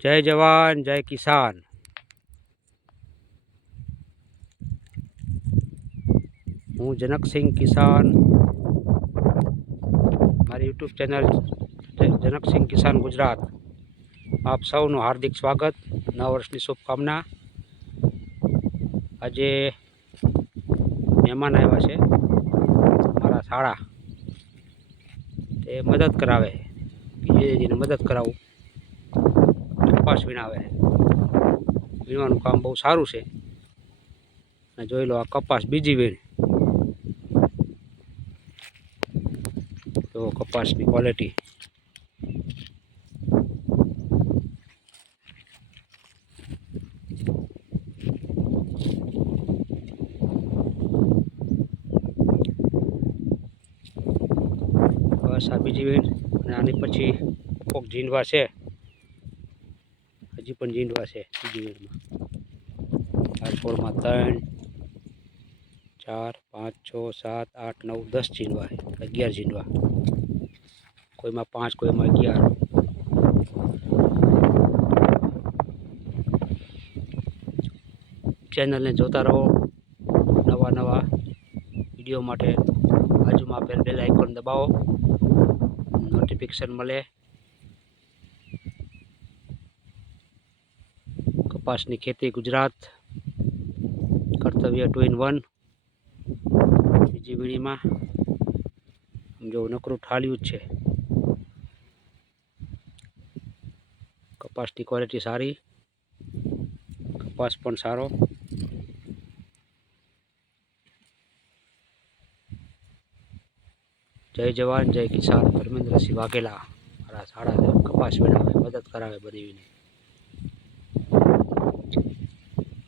જય જવાન જય કિસાન। હું જનકસિંહ કિસાન, મારી યુટ્યુબ ચેનલ જનકસિંહ કિસાન ગુજરાત। આપ સૌનું હાર્દિક સ્વાગત, નવા વર્ષની શુભકામના। આજે મહેમાન આવ્યા છે મારા શાળા, તે મદદ કરાવે, વિજયજીને મદદ કરાવું, કપાસ વીણાવે। વીણવાનું કામ બહુ સારું છે અને જોઈ લો આ કપાસ બીજી વીણ, તો કપાસની ક્વોલિટી બસ આ બીજી વીણ, અને આની પછી કોક જીંડવા છે, હજી પણ જીંડવા છે બીજી વીણમાં। આ છોડમાં 3, 4, 5, 6, 7, 8, 9, 10 જીંડવા, 11 જીંડવા, કોઈમાં 5, કોઈમાં 11। ચેનલને જોતા રહો, નવા વિડીયો માટે બાજુમાં આપેલ બેલ આઇકોન દબાવો, નોટિફિકેશન મળે। કપાસની ખેતી ગુજરાત, કર્તવ્ય 2 in 1। બીજી વીણીમાં જો નકરું ઠાલ્યું જ છે। કપાસની ક્વોલિટી સારી, કપાસ પણ સારો। જય જવાન જય કિસાન। ધર્મેન્દ્રસિંહ વાઘેલા મારા શાળા કપાસ વીણાવે, મદદ કરાવે બધી વીણી।